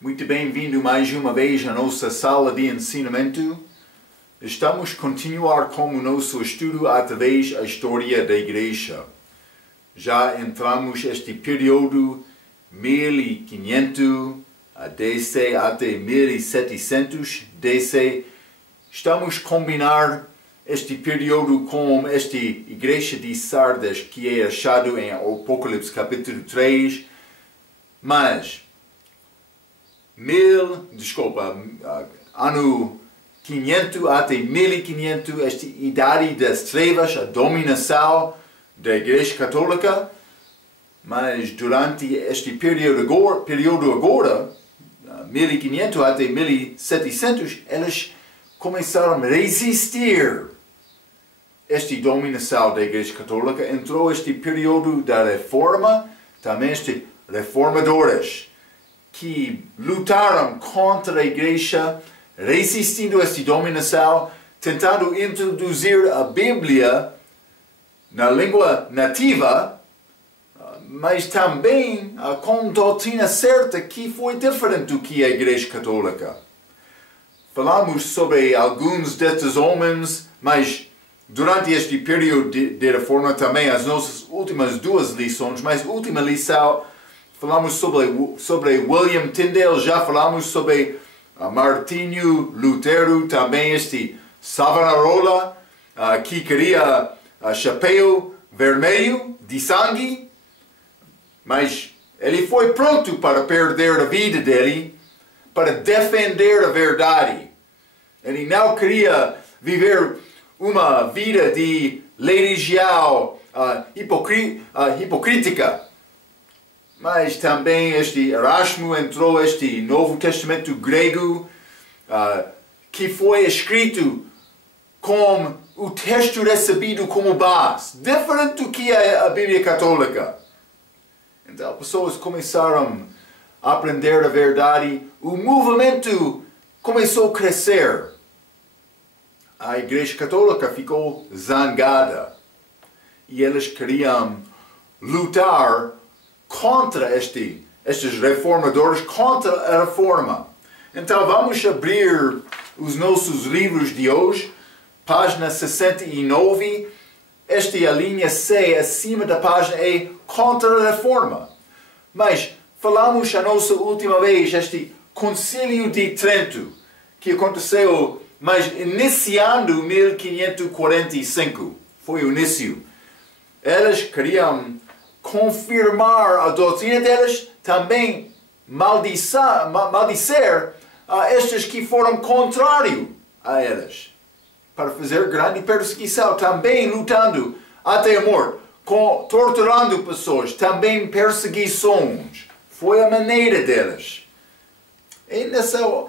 Muito bem-vindo mais uma vez à nossa sala de ensinamento. Estamos a continuar com o nosso estudo através da história da igreja. Já entramos neste período 1500 DC até 1700 DC. Estamos a combinar este período com esta igreja de Sardes que é achado em Apocalipse capítulo 3. Mas ano 500 até 1500, esta idade das trevas, a dominação da Igreja Católica, mas durante este período agora, 1500 até 1700, eles começaram a resistir a esta dominação da Igreja Católica. Entrou este período da Reforma, também este reformadores, que lutaram contra a Igreja, resistindo a esta dominação, tentando introduzir a Bíblia na língua nativa, mas também com doutrina certa que foi diferente do que a Igreja Católica. Falamos sobre alguns destes homens, mas durante este período de reforma também as nossas últimas duas lições, mas a última lição, falamos sobre William Tyndale, já falamos sobre Martinho Lutero, também este Savonarola, que queria chapéu vermelho de sangue, mas ele foi pronto para perder a vida dele, para defender a verdade. Ele não queria viver uma vida de religião hipocrítica. Mas também este Erasmo entrou este Novo Testamento grego, que foi escrito com o texto recebido como base, diferente do que a Bíblia Católica. Então, pessoas começaram a aprender a verdade, o movimento começou a crescer. A Igreja Católica ficou zangada e eles queriam lutar contra estes reformadores, contra a reforma. Então vamos abrir os nossos livros de hoje, página 69. Esta é a linha C, acima da página é contra a reforma. Mas falamos a nossa última vez, este Concílio de Trento, que aconteceu, mas iniciando 1545. Foi o início. Eles queriam confirmar a doutrina deles, também maldizer estes que foram contrários a eles, para fazer grande perseguição, também lutando até a morte, torturando pessoas, também perseguições. Foi a maneira deles. É necessário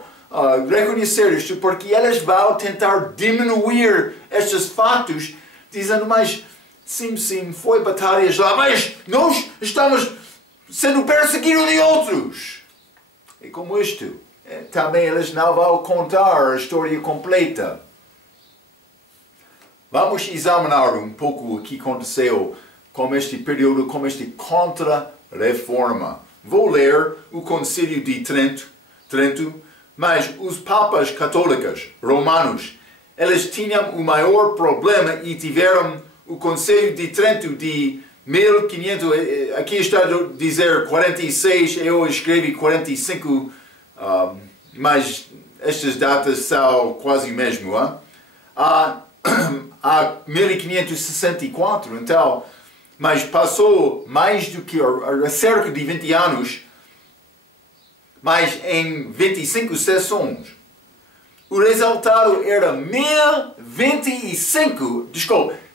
reconhecer isto, porque eles vão tentar diminuir estes fatos, dizendo, mas sim, foi batalhas lá, mas nós estamos sendo perseguidos de outros. E como isto, também eles não vão contar a história completa. Vamos examinar um pouco o que aconteceu com este período, com este contra-reforma. Vou ler o Concílio de Trento, mas os papas católicos romanos, eles tinham o maior problema e tiveram o Concílio de Trento de 1500, aqui está a dizer 46, eu escrevi 45, mas estas datas são quase o mesmo. Há 1564, então, mas passou mais do que cerca de 20 anos, mas em 25 sessões. O resultado era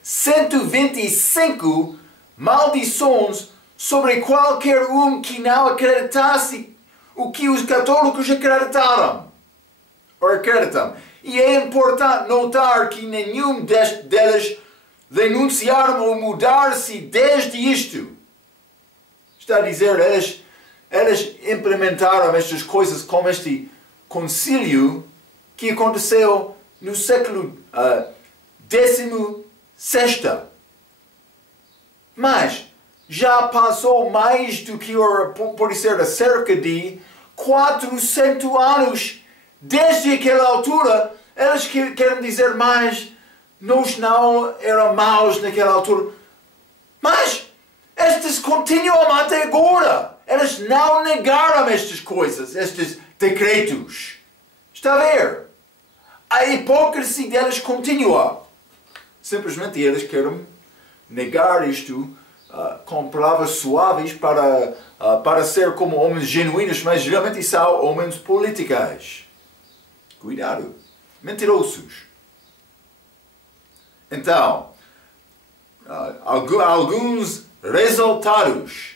125 maldições sobre qualquer um que não acreditasse o que os católicos acreditaram. E é importante notar que nenhum deles denunciaram ou mudar-se desde isto. Está a dizer, eles implementaram estas coisas como este concílio que aconteceu no século XVI. Mas já passou mais do que, pode ser, cerca de 400 anos, desde aquela altura, eles querem dizer, mas nós não éramos maus naquela altura. Mas estes continuam até agora. Eles não negaram estas coisas, estes decretos. Está a ver? A hipocrisia deles continua. Simplesmente eles querem negar isto com palavras suaves para ser como homens genuínos, mas geralmente são homens políticos. Cuidado. Mentirosos. Então, alguns resultados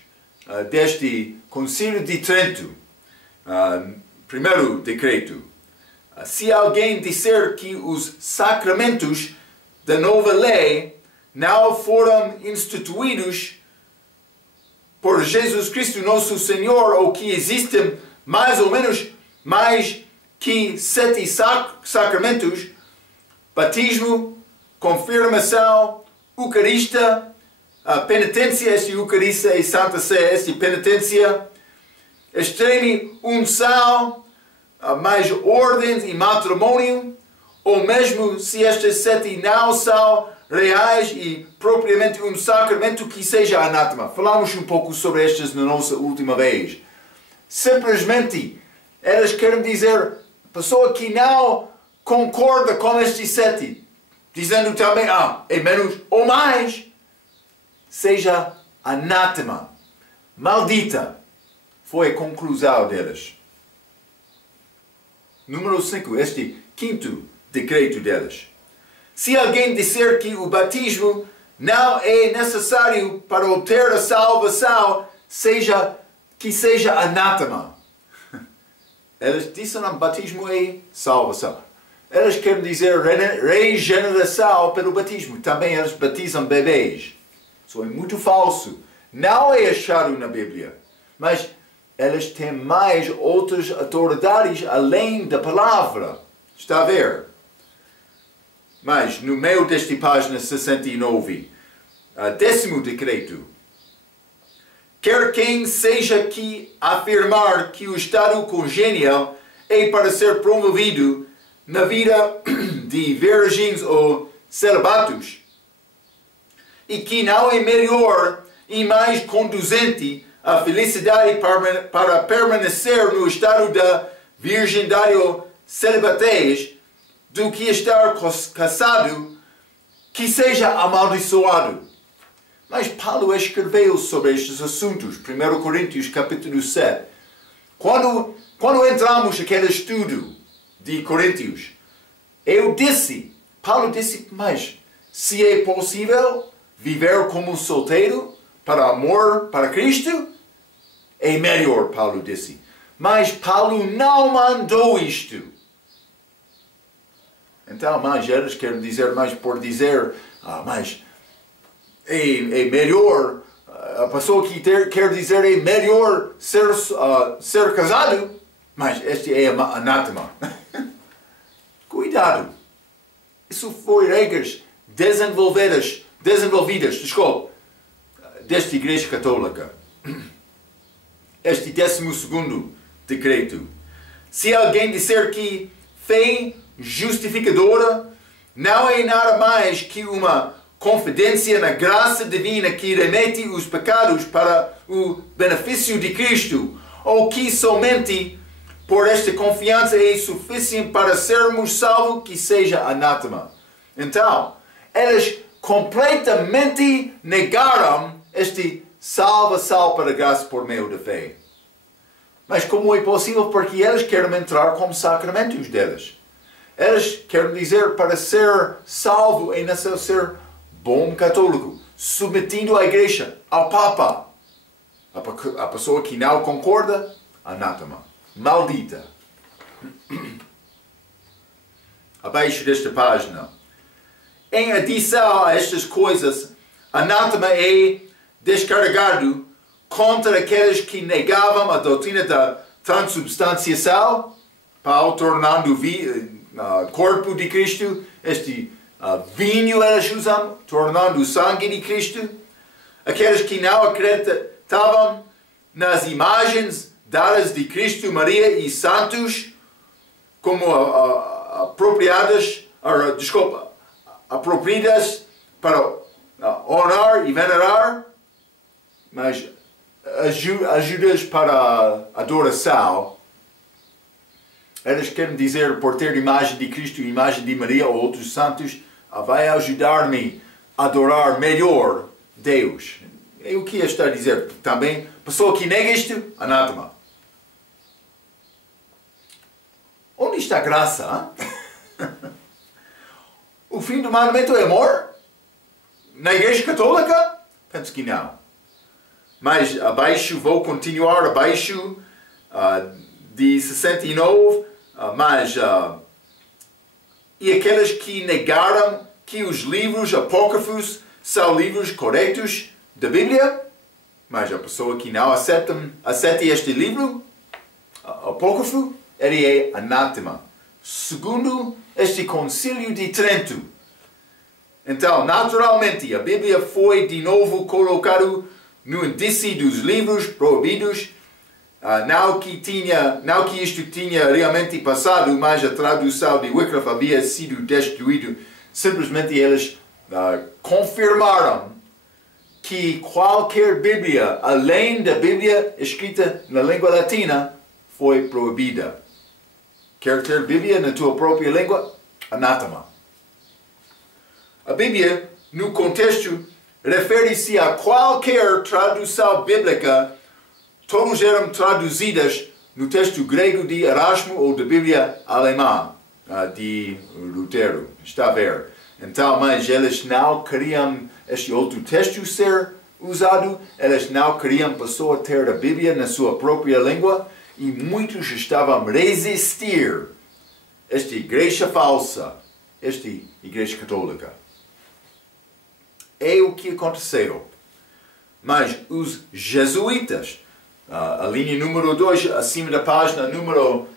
deste Concílio de Trento. Primeiro decreto. Se alguém disser que os sacramentos da nova lei não foram instituídos por Jesus Cristo nosso Senhor, ou que existem mais ou menos mais que 7 sacramentos: batismo, confirmação, Eucarista, a penitência, esta Eucarista e Santa Sé, esta penitência, extreme unção, mais ordens e matrimônio, ou mesmo se estas 7 não são reais e propriamente um sacramento, que seja anátema. Falamos um pouco sobre estas na nossa última vez. Simplesmente, elas querem dizer, pessoa que não concorda com estes 7, dizendo também, é menos ou mais, seja anátema, maldita. Foi a conclusão deles. Número 5, este quinto decreto deles. Se alguém disser que o batismo não é necessário para obter a salvação, que seja anátema. Eles disseram que o batismo é salvação. Eles querem dizer regeneração pelo batismo. Também eles batizam bebês. Isso é muito falso. Não é achado na Bíblia. Mas eles têm mais outras autoridades além da palavra. Está a ver? Mas no meio desta página 69, 10º decreto. Quer quem seja que afirmar que o estado congênio é para ser promovido na vida de virgens ou celibatos, e que não é melhor e mais conduzente à felicidade para permanecer no estado da virgindade ou celibatez do que estar casado, que seja amaldiçoado. Mas Paulo escreveu sobre estes assuntos, 1 Coríntios capítulo 7. Quando entramos naquele estudo de Coríntios, Paulo disse, mas se é possível viver como solteiro para amor para Cristo, é melhor, Paulo disse. Mas Paulo não mandou isto. Então, mas eles querem dizer, mas por dizer, mas é melhor, a pessoa que quer dizer é melhor ser casado, mas este é anátema. Cuidado. Isso foi regras desenvolvidas, desta Igreja Católica. Este 12º decreto. Se alguém disser que fé justificadora não é nada mais que uma confidência na graça divina que remete os pecados para o benefício de Cristo, ou que somente por esta confiança é suficiente para sermos salvos, que seja anátema. Então, eles completamente negaram este salvação para a graça por meio da fé. Mas como é possível? Porque eles querem entrar como sacramentos deles. Eles querem dizer, para ser salvo é necessário ser bom católico, submetindo a igreja, ao Papa. A pessoa que não concorda, anátema, maldita. Abaixo desta página. Em adição a estas coisas, anátema é descarregado contra aqueles que negavam a doutrina da transubstanciação, Paulo tornando o corpo de Cristo, este vinho eles usam, tornando o sangue de Cristo. Aqueles que não acreditavam nas imagens dadas de Cristo, Maria e santos como apropriadas para honrar e venerar, mas ajudas para adoração. Elas querem dizer, por ter imagem de Cristo, imagem de Maria ou outros santos, vai ajudar-me a adorar melhor Deus. É o que está a dizer também. Pessoa que nega isto, anátema. Onde está a graça? O fim do mandamento é amor? Na Igreja Católica? Penso que não. Mas abaixo, vou continuar abaixo de 69, e aqueles que negaram que os livros apócrifos são livros corretos da Bíblia, mas a pessoa que não aceita este livro apócrifo, ele é anátema, segundo este Concílio de Trento. Então, naturalmente, a Bíblia foi de novo colocada no índice dos livros proibidos, não que isto tinha realmente passado, mas a tradução de Wycliffe havia sido destruída. Simplesmente eles confirmaram que qualquer Bíblia, além da Bíblia escrita na língua latina, foi proibida. Quer ter Bíblia na tua própria língua? Anátema. A Bíblia, no contexto, refere-se a qualquer tradução bíblica. Todas eram traduzidas no texto grego de Erasmo ou da Bíblia alemã de Lutero. Está a ver? Então, mas eles não queriam este outro texto ser usado. Eles não queriam a pessoa ter a Bíblia na sua própria língua. E muitos estavam a resistir a esta igreja falsa, esta igreja católica. É o que aconteceu. Mas os jesuítas, a linha número 2, acima da página número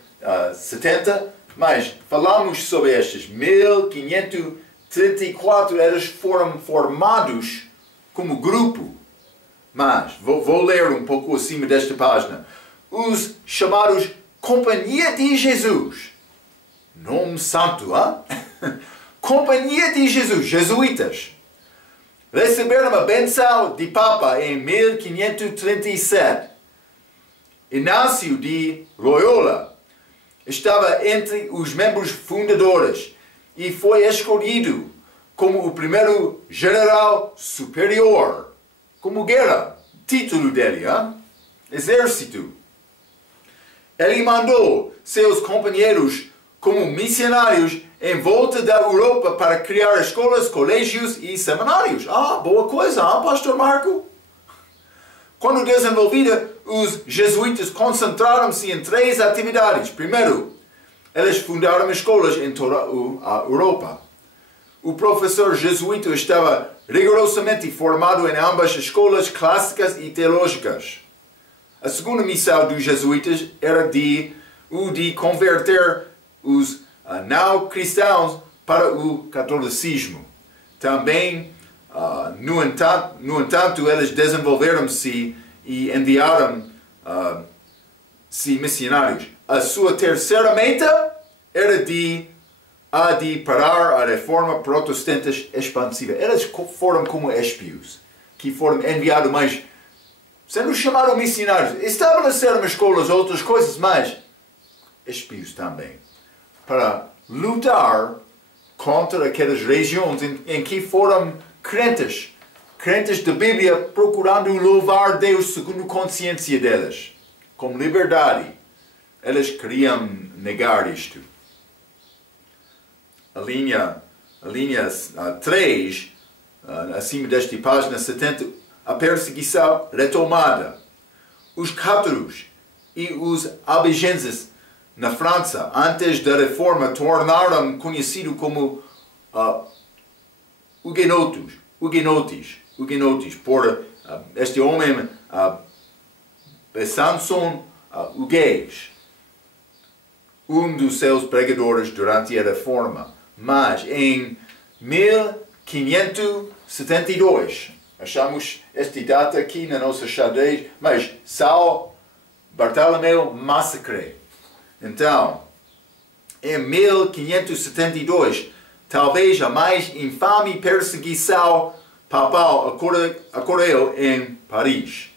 70, mas falamos sobre estes. 1534 eles foram formados como grupo. Mas, vou ler um pouco acima desta página. Os chamados Companhia de Jesus. Nome santo, hein? Companhia de Jesus, jesuítas. Receberam a benção de Papa em 1537. Inácio de Loyola estava entre os membros fundadores e foi escolhido como o primeiro general superior. Como guerra, título dele, hein? Exército. Ele mandou seus companheiros como missionários em volta da Europa para criar escolas, colégios e seminários. Boa coisa, Pastor Marco? Quando desenvolvida, os jesuítas concentraram-se em 3 atividades. Primeiro, eles fundaram escolas em toda a Europa. O professor jesuíta estava rigorosamente formado em ambas escolas clássicas e teológicas. A segunda missão dos jesuítas era de converter os não cristãos para o catolicismo. Também, no entanto, eles desenvolveram-se e enviaram-se missionários. A sua terceira meta era de parar a reforma protestante expansiva. Eles foram como espiões, que foram enviados, mas sendo chamados missionários. Estabeleceram escolas, outras coisas, mas espiões também. Para lutar contra aquelas regiões em que foram crentes da Bíblia, procurando louvar Deus segundo a consciência deles, com liberdade. Eles queriam negar isto. A linha 3, acima desta página 70, a perseguição retomada. Os cátaros e os albigenses na França, antes da reforma, tornaram conhecido como huguenotes, por este homem Sanson Hugues, um dos seus pregadores durante a reforma. Mas em 1572, achamos esta data aqui na nossa xadrez, mas são Bartolomeu Massacre. Então, em 1572, talvez a mais infame perseguição papal ocorreu em Paris,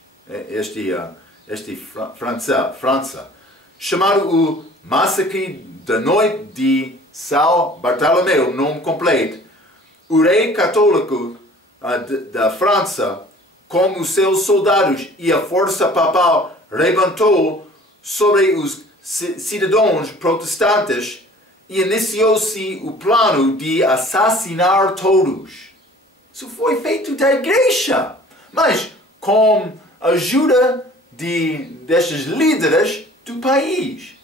França, chamado o Massacre da Noite de São Bartolomeu, nome completo. O rei católico da França, com os seus soldados e a força papal, rebentou sobre os cidadãos protestantes e iniciou-se o plano de assassinar todos. Isso foi feito da igreja, mas com a ajuda destes líderes do país.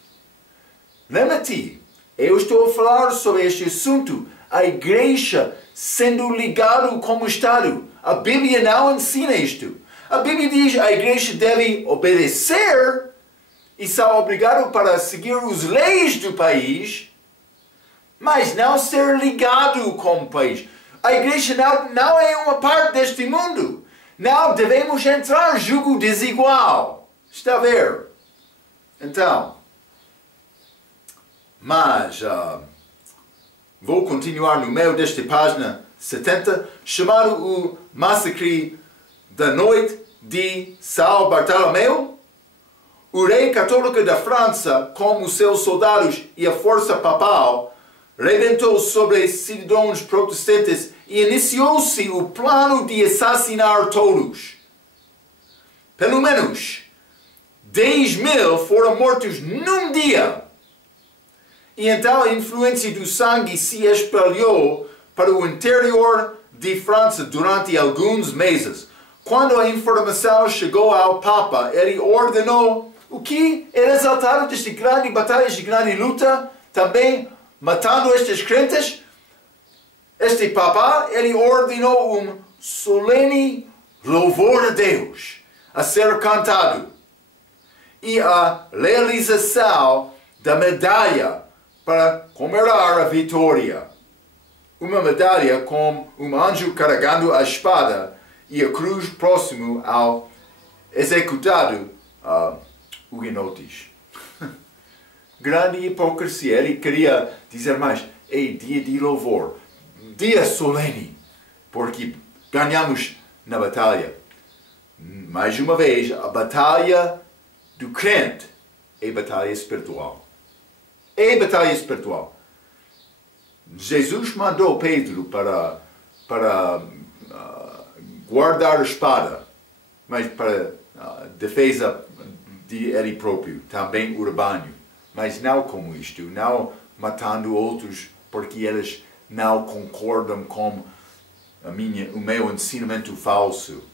Lembra-te, eu estou a falar sobre este assunto, a igreja sendo ligada como Estado. A Bíblia não ensina isto. A Bíblia diz que a igreja deve obedecer e são obrigados para seguir as leis do país, mas não ser ligado com o país. A igreja não é uma parte deste mundo. Não devemos entrar em julgo desigual. Está a ver? Então, mas vou continuar no meio desta página 70, chamado o Massacre da Noite de São Bartolomeu. O rei católico da França, com os seus soldados e a força papal, rebentou sobre cidadãos protestantes e iniciou-se o plano de assassinar todos. Pelo menos 10.000 foram mortos num dia. E então a influência do sangue se espalhou para o interior de França durante alguns meses. Quando a informação chegou ao Papa, ele ordenou o que é resultado desta grande batalha, de grande luta, também matando estes crentes. Este Papa, ele ordenou um solene louvor a Deus a ser cantado e a realização da medalha para comemorar a vitória. Uma medalha com um anjo carregando a espada e a cruz próximo ao executado huguenotes. Grande hipocrisia. Ele queria dizer mais, dia de louvor, dia solene, porque ganhamos na batalha. Mais uma vez, a batalha do crente é batalha espiritual. É batalha espiritual. Jesus mandou Pedro para guardar a espada, mas para defesa de ele próprio, também urbano. Mas não como isto, não matando outros porque eles não concordam com o meu ensinamento falso.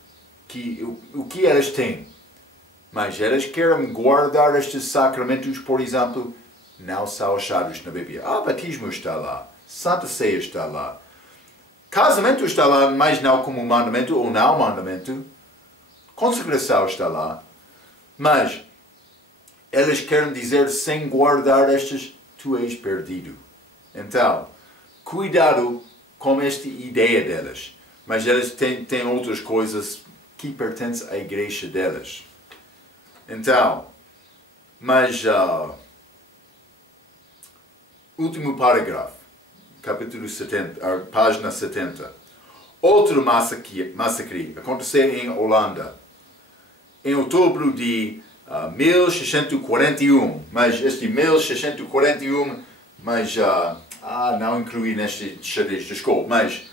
O que eles têm? Mas eles querem guardar estes sacramentos, por exemplo, não são achados na Bíblia. Batismo está lá, Santa Ceia está lá, casamento está lá, mas não como mandamento ou não mandamento, consagração está lá, mas eles querem dizer sem guardar estes, tu és perdido. Então, cuidado com esta ideia deles, mas eles têm outras coisas que pertencem à igreja deles. Então, mas último parágrafo, capítulo 70, página 70. Outro massacre aconteceu em Holanda, em outubro de 1641, mas este 1641, mas não incluí neste xadrez, desculpe, mas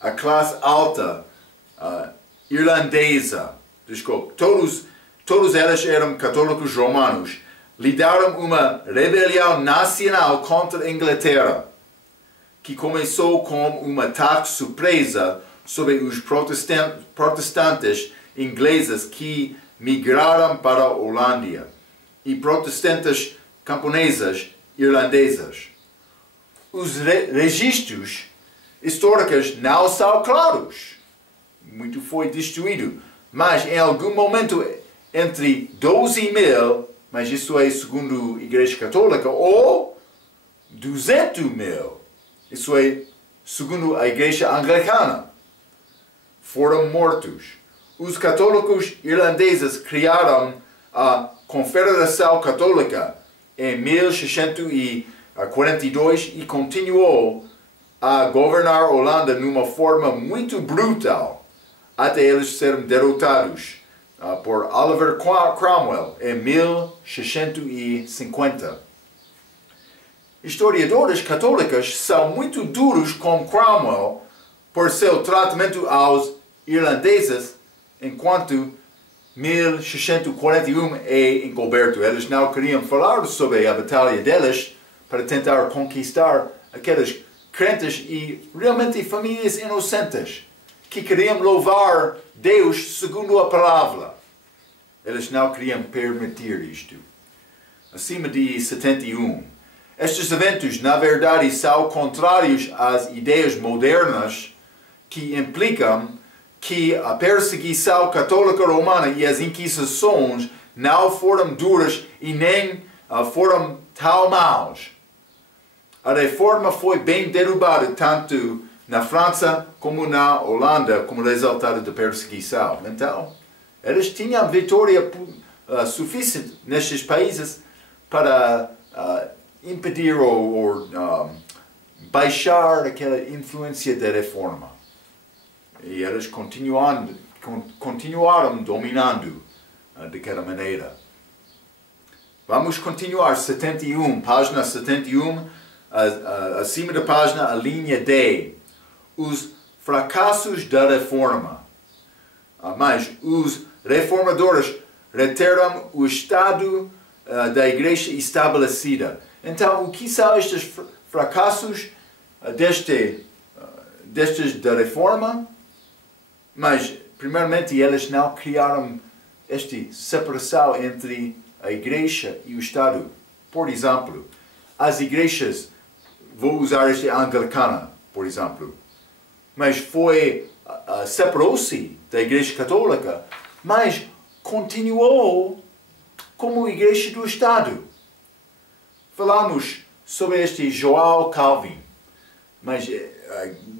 a classe alta irlandesa, desculpe, todos eles eram católicos romanos, lidaram uma rebelião nacional contra a Inglaterra, que começou com um ataque surpresa sobre os protestantes ingleses que migraram para a Holândia e protestantes camponeses irlandeses. Os registros históricos não são claros. Muito foi destruído, mas em algum momento entre 12.000, mas isso é segundo a Igreja Católica, ou 200.000, isso é segundo a Igreja Anglicana, foram mortos. Os católicos irlandeses criaram a Confederação Católica em 1642 e continuou a governar a Holanda numa forma muito brutal até eles serem derrotados por Oliver Cromwell em 1650. Historiadores católicos são muito duros com Cromwell por seu tratamento aos irlandeses, enquanto 1641 é encoberto. Eles não queriam falar sobre a batalha deles para tentar conquistar aqueles crentes e realmente famílias inocentes que queriam louvar Deus segundo a palavra. Eles não queriam permitir isto. Acima de 71. Estes eventos, na verdade, são contrários às ideias modernas que implicam que a perseguição católica romana e as inquisições não foram duras e nem foram tão maus. A reforma foi bem derrubada tanto na França como na Holanda como resultado da perseguição. Então, eles tinham vitória suficiente nestes países para impedir ou baixar aquela influência da reforma. E eles continuaram dominando daquela maneira. Vamos continuar, 71, página 71, acima da página, a linha D. Os fracassos da reforma. Mas os reformadores retiram o estado da igreja estabelecida. Então, o que são estes fracassos destes da reforma? Mas, primeiramente, eles não criaram esta separação entre a igreja e o Estado. Por exemplo, as igrejas, vou usar esta anglicana, por exemplo, mas separou-se da igreja católica, mas continuou como igreja do Estado. Falamos sobre este João Calvin, mas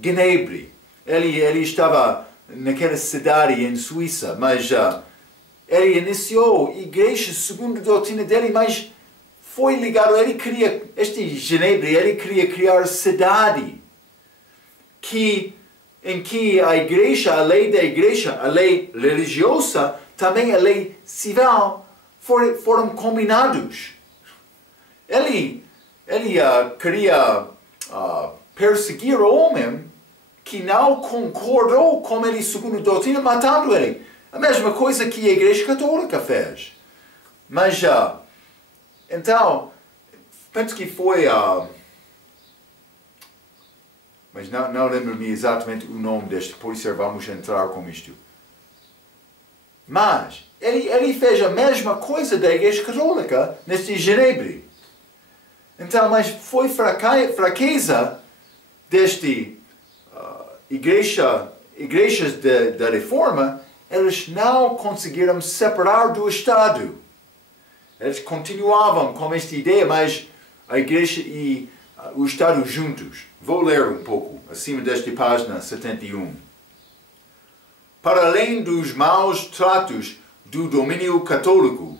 Genebra, ele estava naquela cidade em Suíça, mas ele iniciou igreja segundo a doutrina dele, mas foi ligado, ele queria criar cidade em que a igreja, a lei da igreja, a lei religiosa, também a lei civil foram combinados. Ele queria perseguir o homem que não concordou com ele segundo a doutrina, matando ele. A mesma coisa que a Igreja Católica fez. Mas, então, penso que foi... mas não lembro-me exatamente o nome deste, por isso vamos entrar com isto. Mas, ele fez a mesma coisa da Igreja Católica neste Genebra. Então, mas foi fraqueza deste igrejas da Reforma. Eles não conseguiram separar do Estado. Eles continuavam com esta ideia, mas a igreja e o Estado juntos. Vou ler um pouco, acima desta página 71. Para além dos maus tratos do domínio católico,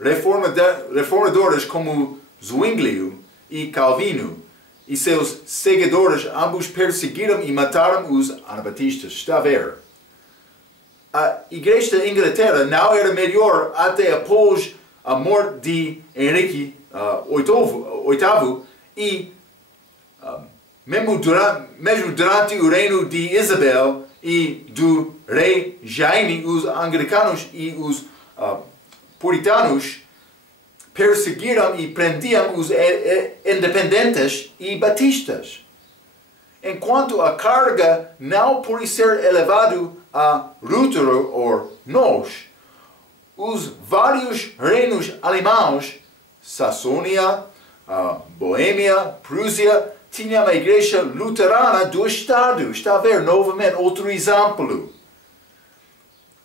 reformadores como Zwinglio e Calvino e seus seguidores ambos perseguiram e mataram os anabatistas. Está a ver? A Igreja da Inglaterra não era melhor até após a morte de Henrique VIII e mesmo durante o reino de Isabel e do rei Jaime, os anglicanos e os puritanos perseguiram e prendiam os independentes e batistas. Enquanto a carga não pode ser elevada a Lutero ou nós, os vários reinos alemãos, Saxônia, Boêmia, Prússia, tinham a igreja luterana do Estado. Está a ver novamente outro exemplo.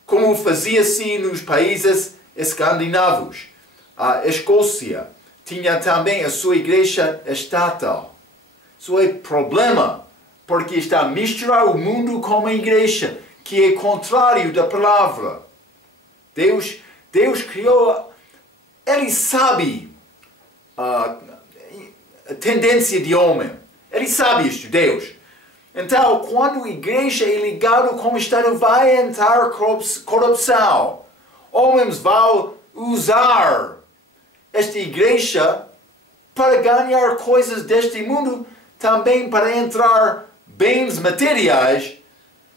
Como fazia-se nos países escandinavos. A Escócia tinha também a sua igreja estatal. Isso é problema, porque está a misturar o mundo com a igreja, que é contrário da palavra. Deus Deus criou, Ele sabe a tendência de homem. Ele sabe isto, Deus. Então, quando a igreja é ligada como Estado, vai entrar corrupção. Homens vão usar esta igreja para ganhar coisas deste mundo, também para entrar bens materiais,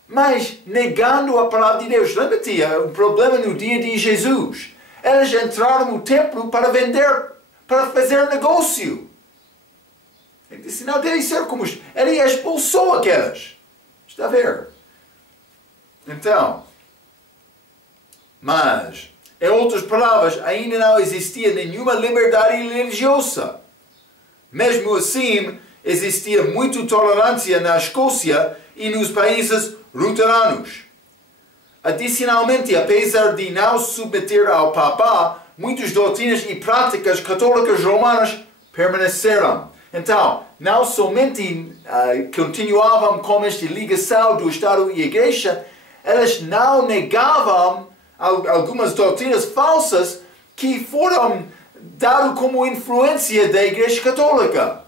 mas negando a palavra de Deus. Lembra-te, o problema no dia de Jesus. Eles entraram no templo para vender, para fazer negócio. Ele disse, não deve ser como isto. Ele expulsou aquelas. Está a ver? Então, mas, em outras palavras, ainda não existia nenhuma liberdade religiosa. Mesmo assim, existia muita tolerância na Escócia e nos países luteranos. Adicionalmente, apesar de não submeter ao Papa, muitas doutrinas e práticas católicas romanas permaneceram. Então, não somente continuavam com esta ligação do Estado e Igreja, elas não negavam algumas doutrinas falsas que foram dadas como influência da Igreja Católica.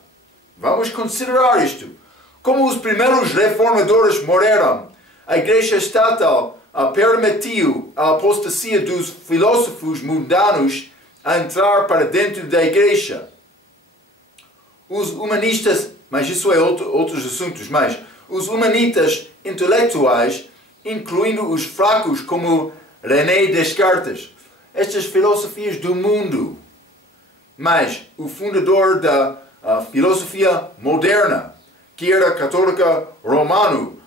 Vamos considerar isto. Como os primeiros reformadores morreram, a Igreja Estatal permitiu a apostasia dos filósofos mundanos a entrar para dentro da Igreja. Os humanistas, mas isso é outros assuntos, mas os humanistas intelectuais, incluindo os fracos como René Descartes, estas filosofias do mundo. Mas o fundador da filosofia moderna, que era católica romano,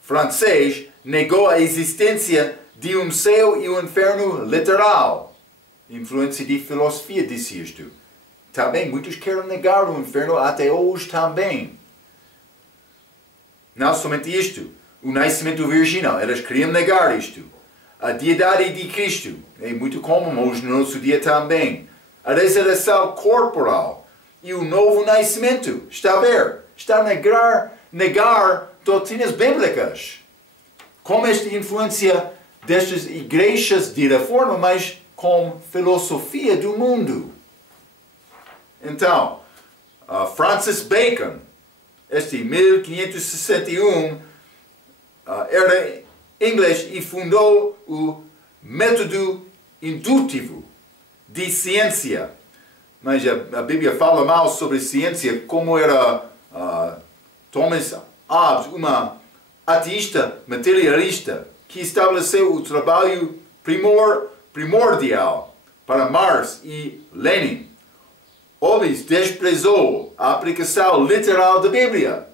francês, negou a existência de um céu e um inferno literal. Influência de filosofia disse isto. Também muitos querem negar o inferno até hoje também. Não somente isto, o nascimento virginal, eles queriam negar isto. A deidade de Cristo, é muito comum hoje no nosso dia também. A ressurreição corporal e o novo nascimento, está a ver? Está a negar doutrinas bíblicas. Com esta influência destas igrejas de reforma, mas com filosofia do mundo. Então, Francis Bacon, este 1561, era inglês e fundou o método indutivo de ciência. Mas a Bíblia fala mal sobre ciência, como era Thomas Hobbes, uma ateísta materialista, que estabeleceu o trabalho primordial para Marx e Lenin. Hobbes desprezou a aplicação literal da Bíblia.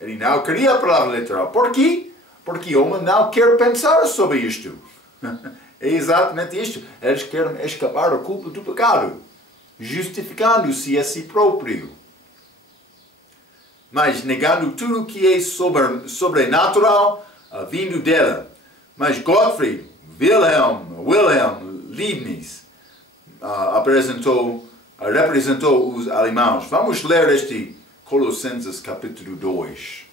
Ele não queria a palavra literal. Por quê? Porque o homem não quer pensar sobre isto. É exatamente isto. Eles querem escapar da culpa do pecado, justificando-se a si próprio, mas negando tudo que é sobrenatural vindo dela. Mas Gottfried Wilhelm Leibniz representou os alemães. Vamos ler este Colossenses capítulo 2.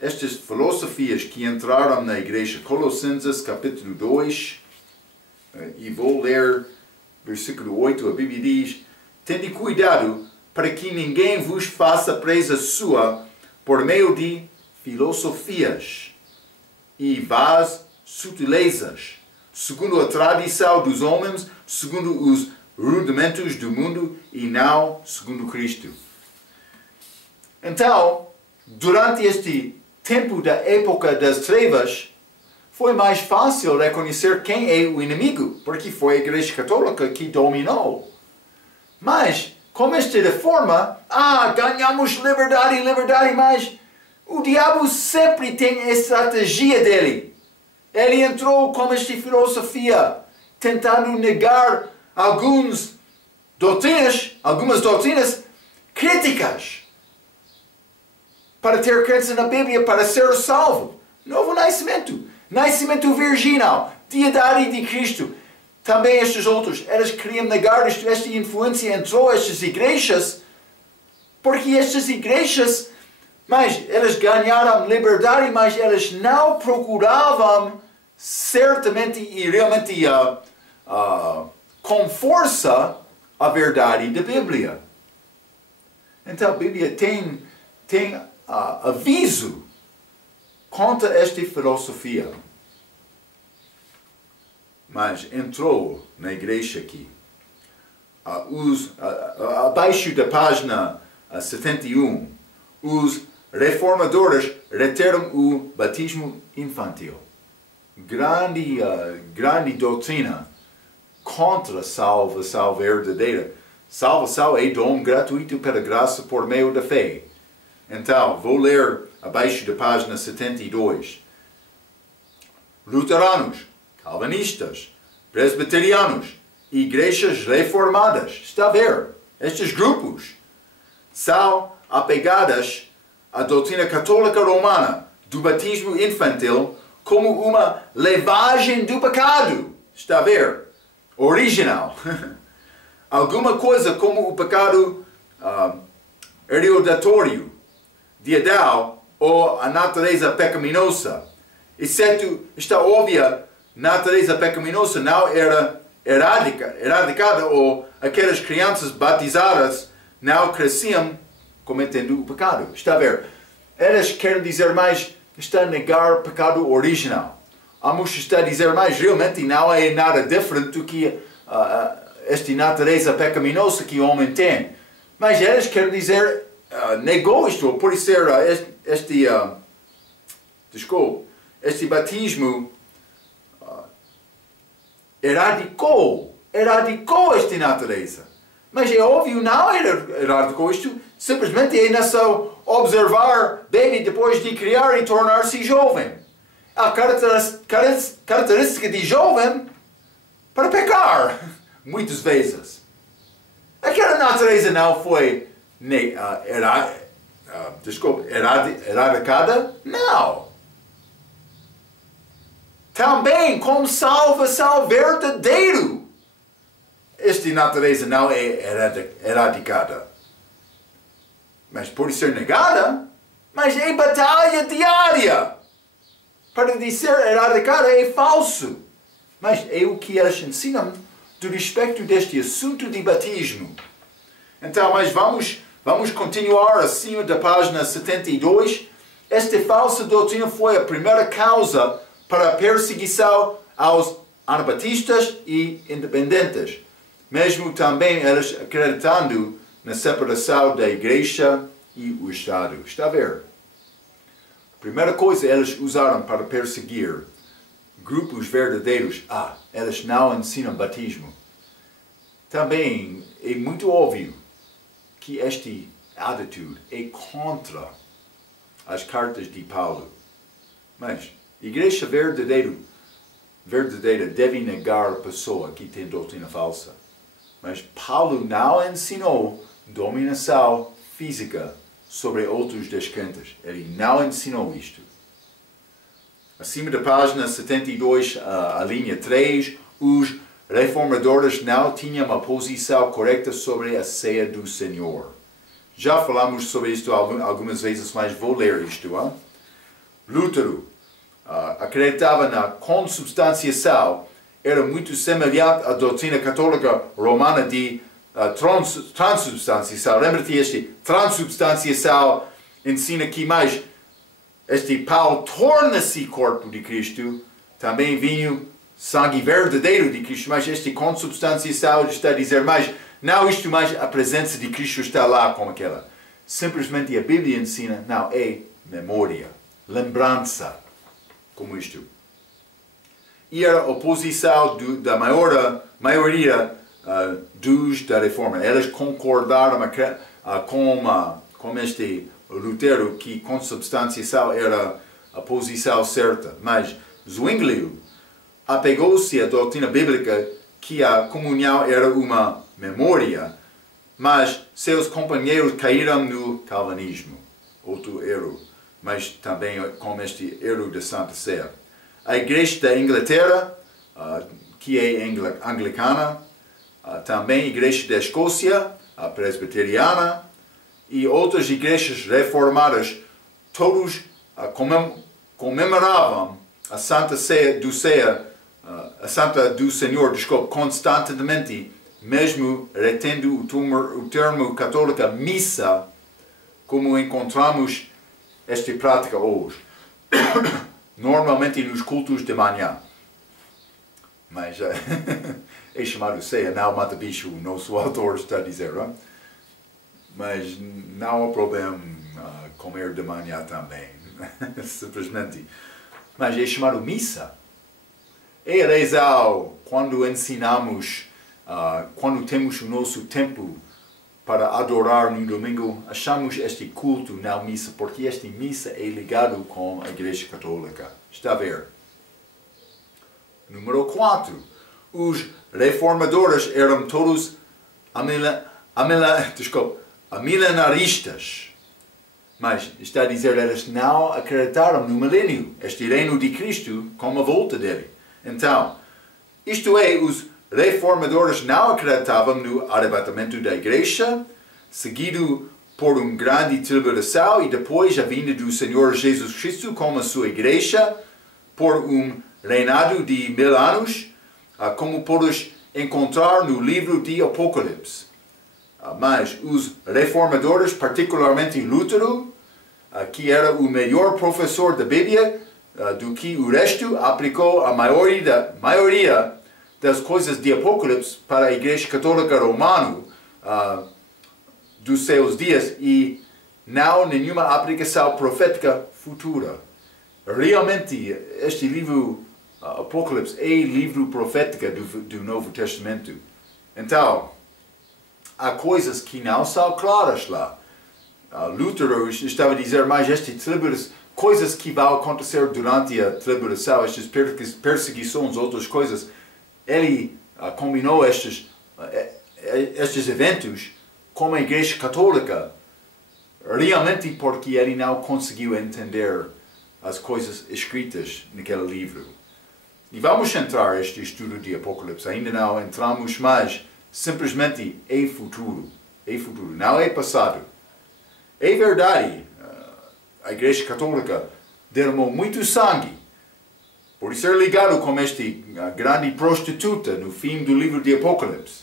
Estas filosofias que entraram na igreja, Colossenses capítulo 2, e vou ler versículo 8, a Bíblia diz: tende cuidado para que ninguém vos faça presa sua por meio de filosofias e vãs sutilezas, segundo a tradição dos homens, segundo os rudimentos do mundo e não segundo Cristo. Então, durante este tempo da época das trevas, foi mais fácil reconhecer quem é o inimigo, porque foi a Igreja Católica que dominou. Mas, com esta reforma, ganhamos liberdade, mas o diabo sempre tem a estratégia dele. Ele entrou com esta filosofia, tentando negar algumas doutrinas críticas, para ter crença na Bíblia, para ser salvo. Novo nascimento, nascimento virginal, deidade de Cristo. Também estes outros, eles queriam negar isto. Esta influência entrou estas igrejas, porque estas igrejas, mas eles ganharam liberdade, mas eles não procuravam certamente e realmente com força a verdade da Bíblia. Então a Bíblia tem aviso contra esta filosofia. Mas entrou na igreja aqui. Abaixo da página 71, os reformadores retiram o batismo infantil. Grande doutrina contra a salvação verdadeira. Salvação é dom gratuito pela graça por meio da fé. Então, vou ler abaixo da página 72. Luteranos, calvinistas, presbiterianos, igrejas reformadas. Está a ver? Estes grupos são apegadas à doutrina católica romana do batismo infantil como uma lavagem do pecado. Está a ver? Original. Alguma coisa como o pecado hereditário de Adão ou a natureza pecaminosa. Exceto esta óbvia natureza pecaminosa não era erradicada ou aquelas crianças batizadas não cresciam cometendo o pecado. Está a ver? Elas querem dizer mais, está a negar o pecado original. Amos está a dizer mais, realmente não é nada diferente do que esta natureza pecaminosa que o homem tem. Mas elas querem dizer, negou isto, por ser este batismo erradicou esta natureza. Mas é óbvio, não erradicou isto, simplesmente é nessa observar bebê depois de criar e tornar-se jovem. A característica de jovem para pecar, muitas vezes. Aquela natureza não foi erradicada? Não. Também com salvação verdadeira. Esta natureza não é erradicada. Mas por ser negada, mas é batalha diária. Para dizer erradicada é falso. Mas é o que elas ensinam do respeito deste assunto de batismo. Então, mas vamos continuar acima da página 72. Esta falsa doutrina foi a primeira causa para a perseguição aos anabatistas e independentes, mesmo também elas acreditando na separação da igreja e o Estado. Está a ver? A primeira coisa elas usaram para perseguir grupos verdadeiros, elas não ensinam batismo. Também é muito óbvio que esta atitude é contra as cartas de Paulo. Mas a igreja verdadeira deve negar a pessoa que tem doutrina falsa. Mas Paulo não ensinou dominação física sobre outros descrentes. Ele não ensinou isto. Acima da página 72, a linha 3, os reformadores não tinham a posição correta sobre a ceia do Senhor. Já falamos sobre isto algumas vezes, mas vou ler isto. Lutero acreditava na consubstanciação, era muito semelhante à doutrina católica romana de transubstanciação. Lembra-te, este transubstanciação ensina que mais este pau torna-se corpo de Cristo, também vinho sangue verdadeiro de Cristo, mas este consubstanciação está a dizer mais, não isto mais a presença de Cristo está lá como aquela. Simplesmente a Bíblia ensina, não, é memória, lembrança, como isto. E era a oposição da maioria dos da Reforma. Elas concordaram com este Lutero que consubstanciação era a posição certa. Mas Zwinglio apegou-se à doutrina bíblica que a comunhão era uma memória, mas seus companheiros caíram no calvinismo, outro erro, mas também com este erro da Santa Ceia. A Igreja da Inglaterra, que é anglicana, também a Igreja da Escócia, a presbiteriana, e outras igrejas reformadas, todos comemoravam a Santa do Senhor, desculpe, constantemente, mesmo retendo o termo católica missa, como encontramos esta prática hoje. Normalmente nos cultos de manhã. Mas é chamado ceia, não mata bicho, o nosso autor está a dizer, não? Mas não há problema comer de manhã também, simplesmente. Mas é chamado missa. É rezar quando ensinamos, quando temos o nosso tempo para adorar no domingo, achamos este culto na missa, porque esta missa é ligado com a Igreja Católica. Está a ver? Número 4. Os reformadores eram todos milenaristas. Mas está a dizer que eles não acreditaram no milênio, este reino de Cristo, com a volta dele. Então, isto é, os reformadores não acreditavam no arrebatamento da Igreja, seguido por uma grande tribulação e depois a vinda do Senhor Jesus Cristo com a sua Igreja, por um reinado de 1000 anos, como podes encontrar no livro de Apocalipse. Mas os reformadores, particularmente Lutero, que era o melhor professor da Bíblia do que o resto, aplicou a maioria das coisas de Apocalipse para a Igreja Católica Romana dos seus dias e não nenhuma aplicação profética futura. Realmente, este livro Apocalipse é livro profético do Novo Testamento. Então, há coisas que não são claras lá. Lutero estava a dizer mais estas coisas que vão acontecer durante a tribulação, estas perseguições, outras coisas. Ele combinou estes eventos com a Igreja Católica, realmente porque ele não conseguiu entender as coisas escritas naquele livro. E vamos entrar neste estudo de Apocalipse. Ainda não entramos, mas simplesmente é futuro. É futuro, não é passado. É verdade, a Igreja Católica derramou muito sangue por ser ligado com esta grande prostituta no fim do livro de Apocalipse.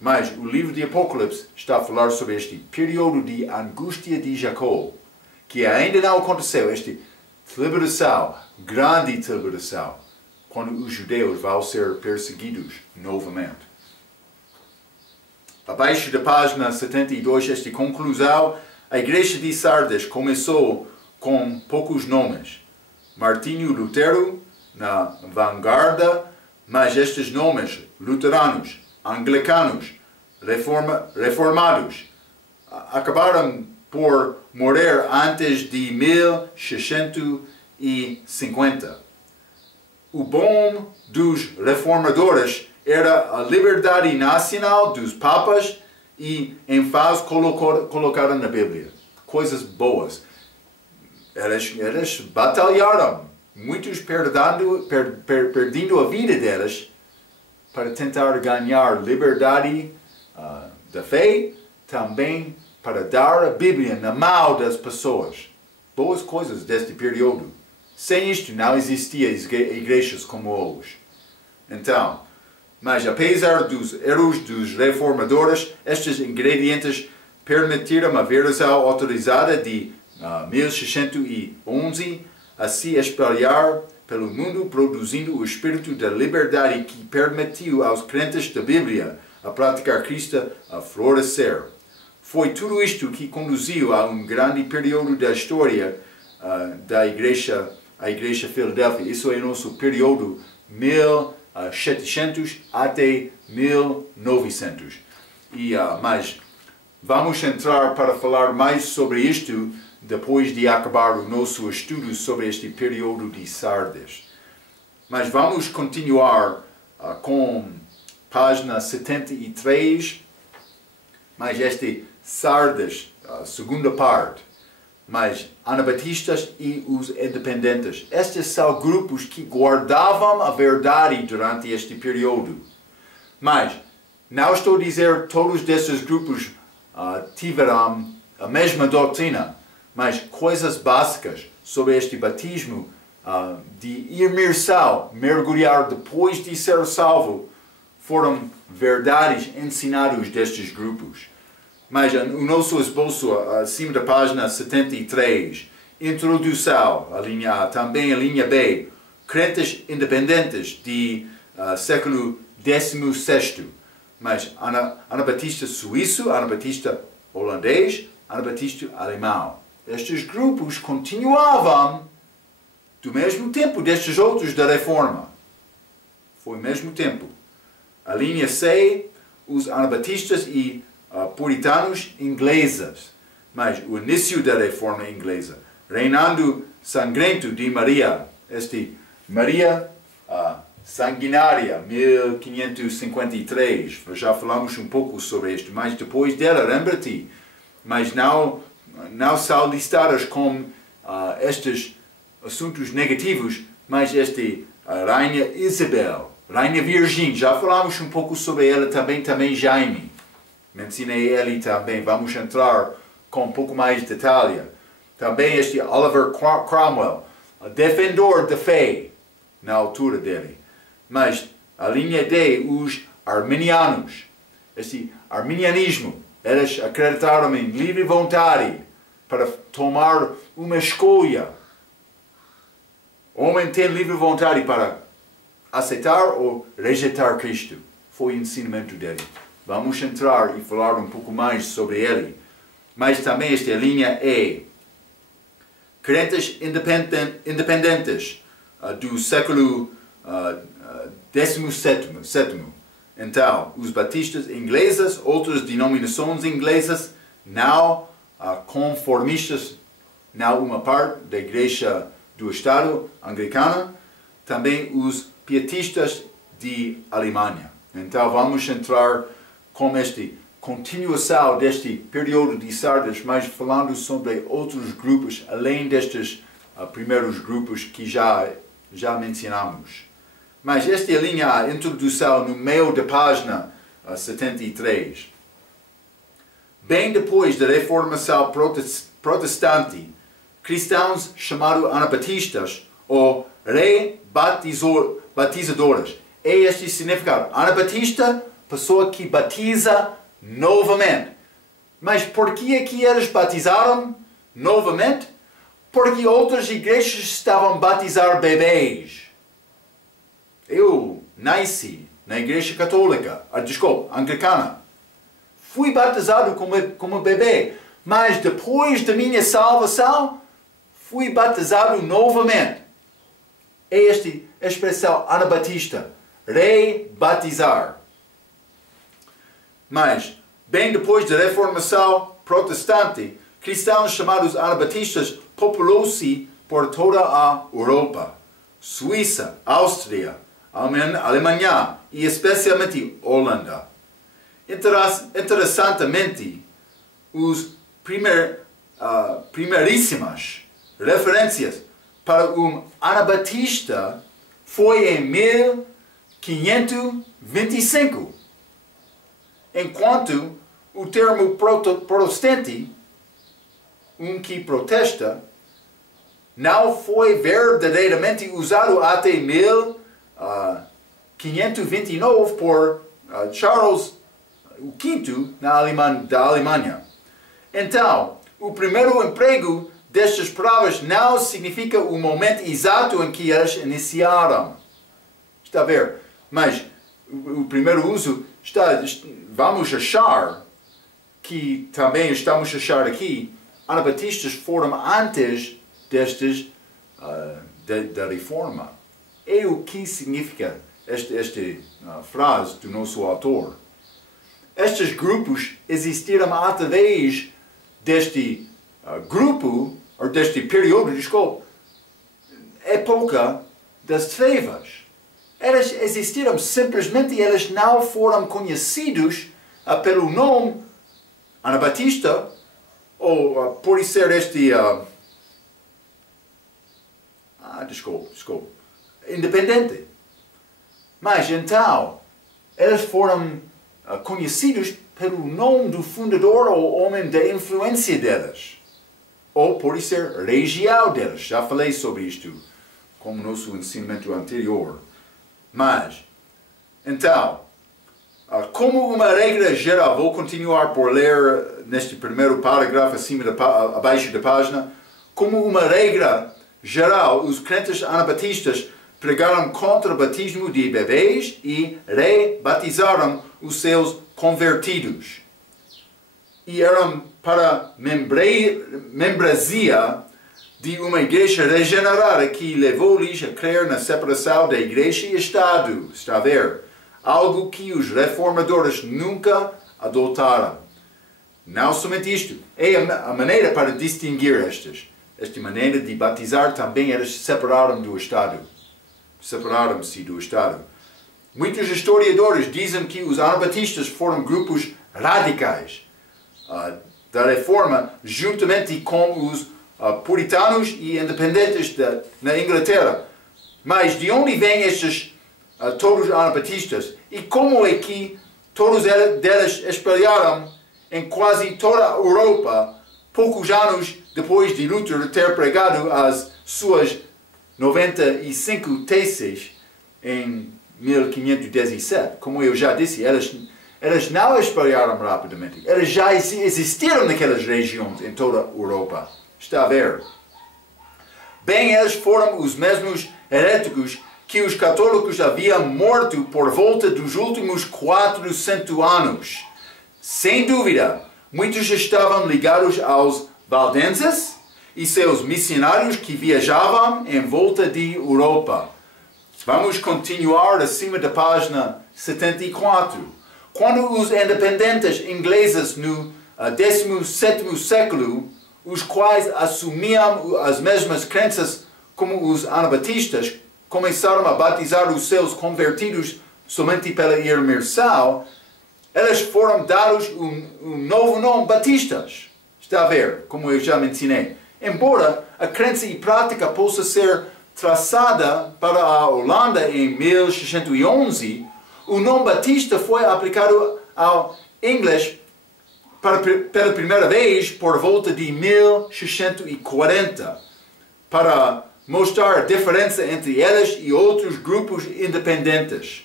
Mas o livro de Apocalipse está a falar sobre este período de angústia de Jacó, que ainda não aconteceu, esta tribulação, grande tribulação, quando os judeus vão ser perseguidos novamente. Abaixo da página 72, esta conclusão, a Igreja de Sardes começou com poucos nomes. Martinho Lutero, na vanguarda, mas estes nomes, luteranos, anglicanos, reformados, acabaram por morrer antes de 1650. O bom dos reformadores era a liberdade nacional dos papas e ênfase colocada na Bíblia. Coisas boas. Eles batalharam, muitos perdendo a vida deles para tentar ganhar liberdade da fé, também para dar a Bíblia na mão das pessoas. Boas coisas deste período. Sem isto não existiam igrejas como hoje. Então, mas apesar dos erros dos reformadores, estes ingredientes permitiram a versão autorizada de 1611 a se espalhar pelo mundo, produzindo o espírito da liberdade que permitiu aos crentes da Bíblia a praticar Cristo a florescer. Foi tudo isto que conduziu a um grande período da história da Igreja, a Igreja Filadélfia. Isso é o nosso período 1700 até 1900. Mas vamos entrar para falar mais sobre isto depois de acabar o nosso estudo sobre este período de Sardes. Mas vamos continuar com página 73, mas este Sardes, a segunda parte. Mas anabatistas e os independentes. Estes são grupos que guardavam a verdade durante este período. Mas não estou a dizer que todos desses grupos tiveram a mesma doutrina, mas coisas básicas sobre este batismo de imersão, mergulhar depois de ser salvo, foram verdades ensinadas destes grupos. Mas o nosso esboço, acima da página 73, introdução, a linha A, também a linha B, crentes independentes de século XVI, mas Anabatista suíço, Anabatista holandês, Anabatista alemão. Estes grupos continuavam do mesmo tempo destes outros da Reforma. Foi o mesmo tempo. A linha C, os anabatistas e puritanos ingleses. Mas o início da Reforma inglesa, reinando sangrento de Maria, Maria sanguinária, 1553, já falamos um pouco sobre isto, mas depois dela, lembra-te, mas não são listadas como estes assuntos negativos, mas Rainha Isabel, Rainha Virgem, já falamos um pouco sobre ela também Jaime, mencionei ele também, vamos entrar com um pouco mais de detalhe. Também Oliver Cromwell, defensor da fé, na altura dele. Mas a linha D, os arminianos, arminianismo, eles acreditaram em livre vontade para tomar uma escolha. O homem tem livre vontade para aceitar ou rejeitar Cristo. Foi o ensinamento dele. Vamos entrar e falar um pouco mais sobre ele. Mas também esta linha E. Crentes independentes do século XVII. Então, os batistas ingleses, outras denominações inglesas, não conformistas, não uma parte da igreja do Estado anglicana, também os pietistas de Alemanha. Então, vamos entrar com continuação deste período de Sardes, mas falando sobre outros grupos, além destes primeiros grupos que já mencionamos. Mas esta é a linha A, introdução no meio da página 73. Bem depois da reformação protestante, cristãos chamados anabatistas ou rebatizadores. É este significado. Anabatista, pessoa que batiza novamente. Mas por que é que eles batizaram novamente? Porque outras igrejas estavam a batizar bebês. Eu nasci na igreja católica, anglicana. Fui batizado como bebê, mas depois da minha salvação, fui batizado novamente. É esta expressão anabatista, rebatizar. Mas, bem depois da reformação protestante, cristãos chamados anabatistas populou-se por toda a Europa, Suíça, Áustria, Alemanha e especialmente Holanda. Interessantemente, os primeiríssimas referências para um anabatista foi em 1525, enquanto o termo protestante, que protesta, não foi verdadeiramente usado até 1529 por Charles V da Alemanha. Então, o primeiro emprego destas palavras não significa o momento exato em que elas iniciaram. Está a ver? Mas o primeiro uso vamos achar que também estamos a achar aqui, anabatistas foram antes destes da reforma. É o que significa esta frase do nosso autor. Estes grupos existiram através deste grupo, ou deste período, época das trevas. Eles existiram, simplesmente eles não foram conhecidos pelo nome anabatista, ou por ser independente. Mas então, eles foram conhecidos pelo nome do fundador ou homem da influência deles. Ou por ser região deles. Já falei sobre isto como nosso ensinamento anterior. Mas, então, como uma regra geral, vou continuar por ler neste primeiro parágrafo abaixo da página, como uma regra geral, os crentes anabatistas pregaram contra o batismo de bebês e rebatizaram os seus convertidos. E eram para membresia de uma igreja regenerada que levou-lhes a crer na separação da igreja e Estado. Está a ver? Algo que os reformadores nunca adotaram. Não somente isto. É a maneira para distinguir estas. Esta maneira de batizar também eles separaram do Estado. Separaram-se do Estado. Muitos historiadores dizem que os anabatistas foram grupos radicais da reforma, juntamente com os puritanos e independentes na Inglaterra. Mas de onde vêm estes todos os anabatistas? E como é que todos eles espalharam em quase toda a Europa, poucos anos depois de Lutero ter pregado as suas 95 teses em 1517? Como eu já disse, eles não espalharam rapidamente. Eles já existiram naquelas regiões em toda a Europa. Está a ver? Bem, eles foram os mesmos heréticos que os católicos haviam morto por volta dos últimos 400 anos. Sem dúvida, muitos estavam ligados aos valdenses e seus missionários que viajavam em volta de Europa. Vamos continuar acima da página 74. Quando os independentes ingleses no 17º século, os quais assumiam as mesmas crenças como os anabatistas, começaram a batizar os seus convertidos somente pela imersão, eles foram dados um novo nome, batistas. Está a ver, como eu já mencionei. Embora a crença e prática possa ser traçada para a Holanda em 1611, o nome batista foi aplicado ao inglês pela primeira vez por volta de 1640, para mostrar a diferença entre eles e outros grupos independentes.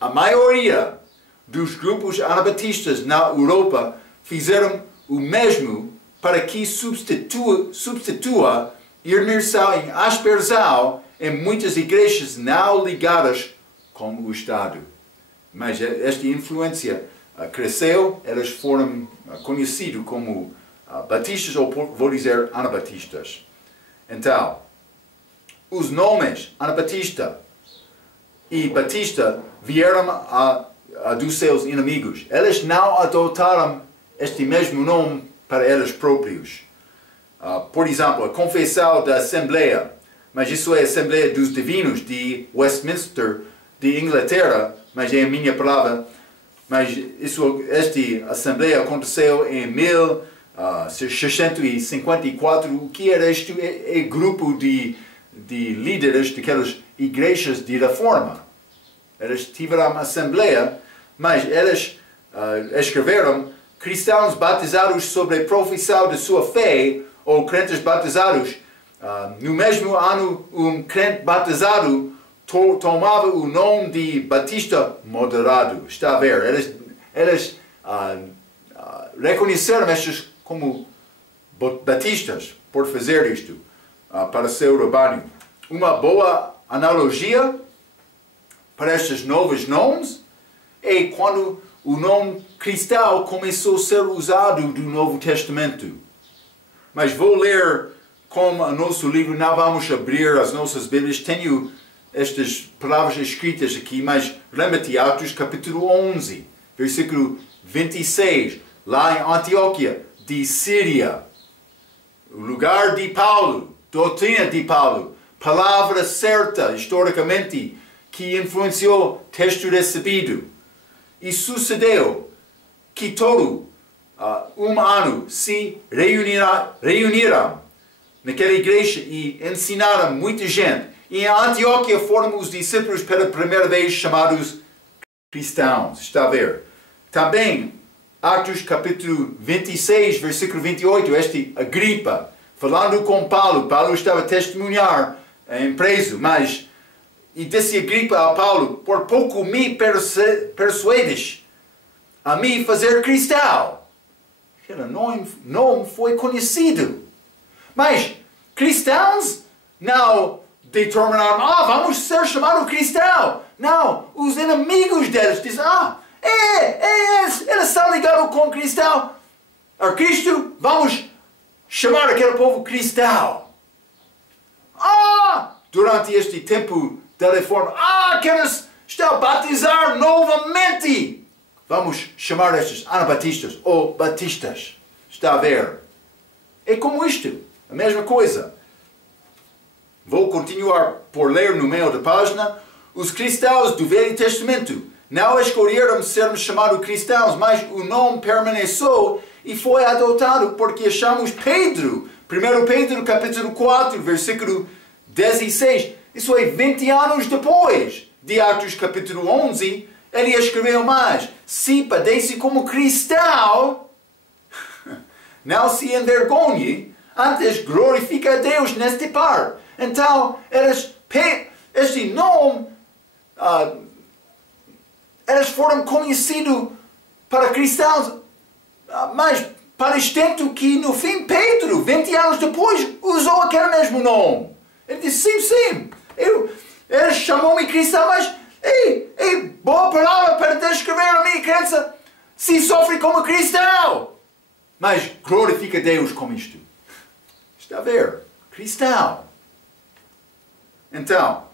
A maioria dos grupos anabatistas na Europa fizeram o mesmo para que substitua imersão em aspersão em muitas igrejas não ligadas com o Estado. Mas esta influência cresceu, eles foram conhecidos como batistas, ou vou dizer anabatistas. Então, os nomes anabatista e batista vieram dos seus inimigos. Eles não adotaram este mesmo nome para eles próprios. Por exemplo, a Confissão da Assembleia, mas isso é a Assembleia dos Divinos de Westminster, de Inglaterra, mas é a minha palavra. Mas esta Assembleia aconteceu em 1654. O que era isto? É grupo de líderes daquelas igrejas de reforma. Eles tiveram uma Assembleia, mas eles escreveram: cristãos batizados sobre a profissão de sua fé, ou crentes batizados. No mesmo ano, um crente batizado tomava o nome de batista moderado. Está a ver? Eles reconheceram estes como batistas por fazer isto para seu rebanho. Uma boa analogia para estes novos nomes é quando o nome cristão começou a ser usado do Novo Testamento. Mas vou ler como o nosso livro, não vamos abrir as nossas Bíblias. Tenho estas palavras escritas aqui, mas lembra-te, Atos capítulo 11, versículo 26, lá em Antioquia, de Síria, o lugar de Paulo, doutrina de Paulo, palavra certa, historicamente, que influenciou texto recebido. E sucedeu que todo um ano se reuniram naquela igreja e ensinaram muita gente. E em Antioquia foram os discípulos pela primeira vez chamados cristãos. Está a ver? Também, Atos capítulo 26, versículo 28, este Agripa, falando com Paulo. Paulo estava a testemunhar preso, mas, e disse Agripa a Paulo, por pouco me persuades a mim fazer cristão. Ele não foi conhecido. Mas cristãos não determinaram, vamos ser chamados cristão. Não, os inimigos deles dizem, ele está ligado com cristão. A Cristo, vamos chamar aquele povo cristão. Durante este tempo da reforma, queres estar a batizar novamente. Vamos chamar estes anabatistas ou batistas. Está a ver? É como isto. A mesma coisa. Vou continuar por ler no meio da página. Os cristãos do Velho Testamento não escolheram sermos chamados cristãos, mas o nome permaneceu e foi adotado porque achamos Pedro. 1 Pedro capítulo 4, versículo 16. Isso é 20 anos depois de Atos capítulo 11. Ele escreveu mais. Se padece como cristão, não se envergonhe, antes glorifica a Deus neste par. Então, este nome, eles foram conhecidos para cristãos, mas para tanto que no fim Pedro, 20 anos depois, usou aquele mesmo nome. Ele disse, sim, ele chamou-me cristão, mas boa palavra para descrever a minha crença se sofre como cristão. Mas glorifica Deus com isto. Está a ver? Cristão. Então,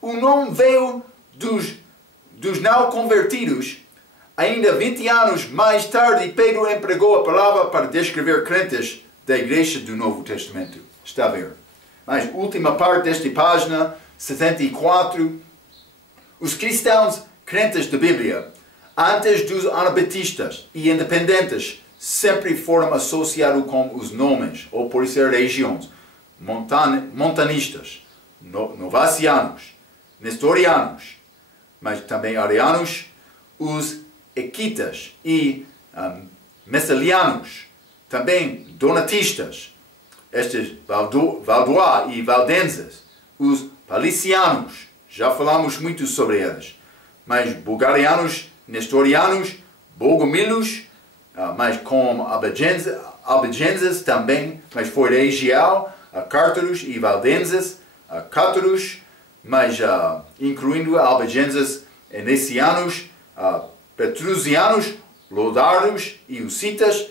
o nome veio dos não convertidos. Ainda 20 anos mais tarde, Pedro empregou a palavra para descrever crentes da igreja do Novo Testamento. Está a ver? Mas, última parte desta página, 74. Os cristãos crentes da Bíblia, antes dos anabatistas e independentes, sempre foram associados com os nomes, ou por ser regiões, montanistas, novacianos, nestorianos, mas também arianos, os equitas e messalianos, também donatistas, estes Valdois e Valdenses, os palicianos, já falamos muito sobre eles, mas bulgarianos, nestorianos, bogomilos, mas com albigenses também, mas foi regial, cártaros e valdenses, cátaros, mas incluindo albigenses, enesianos, petrusianos, lodardos e hussitas,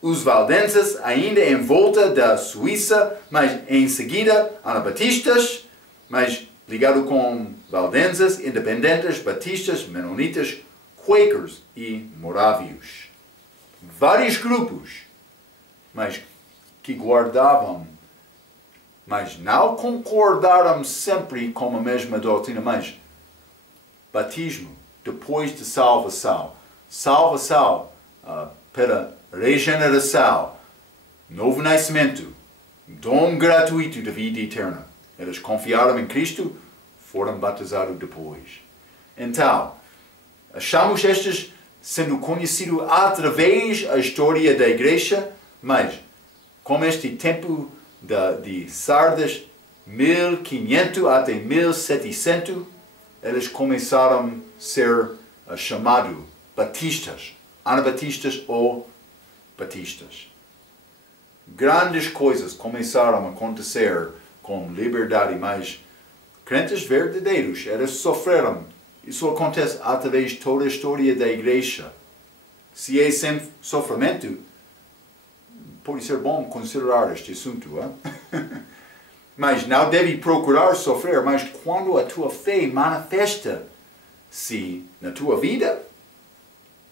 os valdenses ainda em volta da Suíça, mas em seguida anabatistas, mas ligado com valdenses, independentes, batistas, menonitas, quakers e morávios. Vários grupos, mas que guardavam, mas não concordaram sempre com a mesma doutrina, mas batismo depois de salvação, para regeneração, novo nascimento, dom gratuito da vida eterna. Eles confiaram em Cristo, foram batizados depois. Então, achamos estes sendo conhecidos através da história da igreja, mas como este tempo de Sardes, 1500 até 1700, eles começaram a ser chamados batistas, anabatistas ou batistas. Grandes coisas começaram a acontecer com liberdade, mas crentes verdadeiros, eles sofreram. Isso acontece através de toda a história da igreja. Se é sem sofrimento, pode ser bom considerar este assunto. Mas não deve procurar sofrer, mas quando a tua fé manifesta-se na tua vida,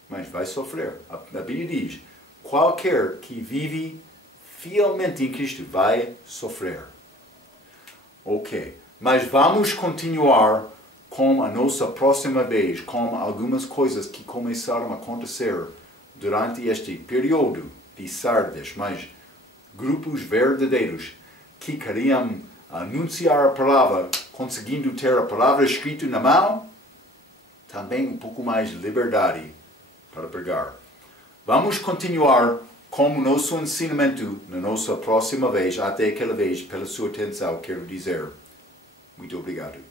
mas vai sofrer. A Bíblia diz, qualquer que vive fielmente em Cristo vai sofrer. Ok, mas vamos continuar com a nossa próxima vez, com algumas coisas que começaram a acontecer durante este período de Sardes, mas grupos verdadeiros que queriam anunciar a palavra, conseguindo ter a palavra escrita na mão, também um pouco mais de liberdade para pregar. Vamos continuar com o nosso ensinamento na nossa próxima vez, até aquela vez, pela sua atenção, quero dizer Muito obrigado.